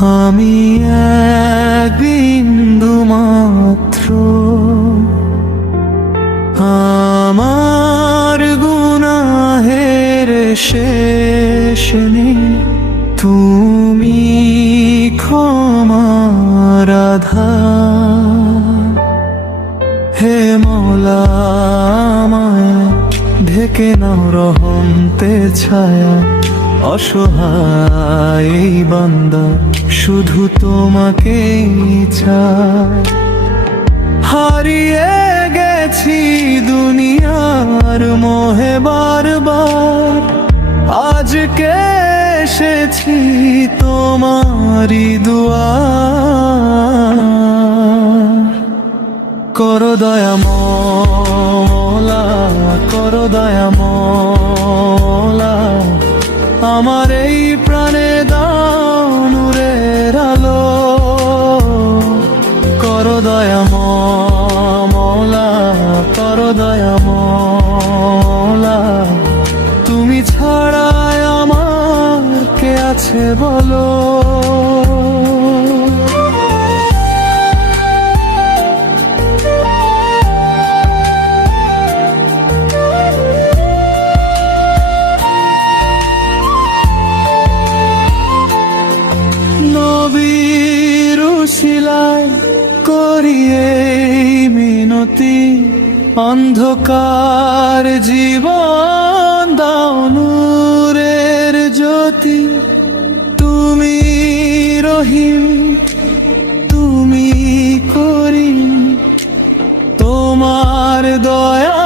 আমি এক বিন্দু মাত্র, আমার গুনাহের শেষ নেই। তুমি ক্ষমার আধার, হে মওলা আমায় ঢেকে নাও রহমতে ছায়া। অসহায় এই বান্দা শুধু তোমাকেই চায়। হারিয়ে গেছি দুনিয়ার মোহে বারবার, আজকে এসেছি তোমারি দুয়ার। করো দয়া মওলা, করো দয়া মওলা, আমার এই প্রাণে দাও নূরের আলো। করো দয়া মওলা, করো দয়া মওলা, তুমি ছাড়া আমার কে আছে বলো। নবীর উসিলায় করিয়ে মিনতি, অন্ধকার জীবন দাও নূরের জ্যোতি। তুমি রহিম, তুমি করিম, তোমার দয়া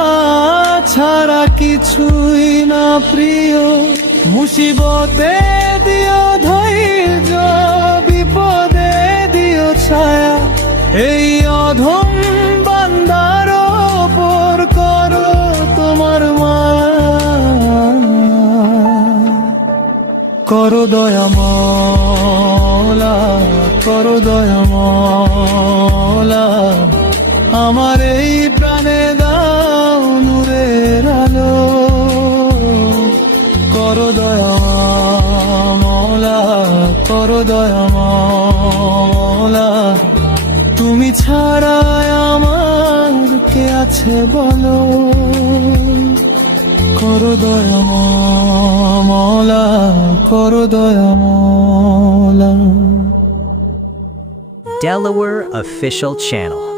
ছাড়া কিছুই না প্রিয়। মুসিবতে দিও ধৈর্য, বিপদে দিও ছায়া, এই অধম বান্দার ওপর করো তোমার মায়া। করো দয়া মওলা, করো দয়া মওলা, আমার এই প্রাণে দাও নূরের আলো। করো দয়া মওলা, করো দয়া মওলা, তুমি ছাড়া আমার কে আছে বলো। করো দয়া মওলা, করো দয়া মওলা। Delaware Official Channel.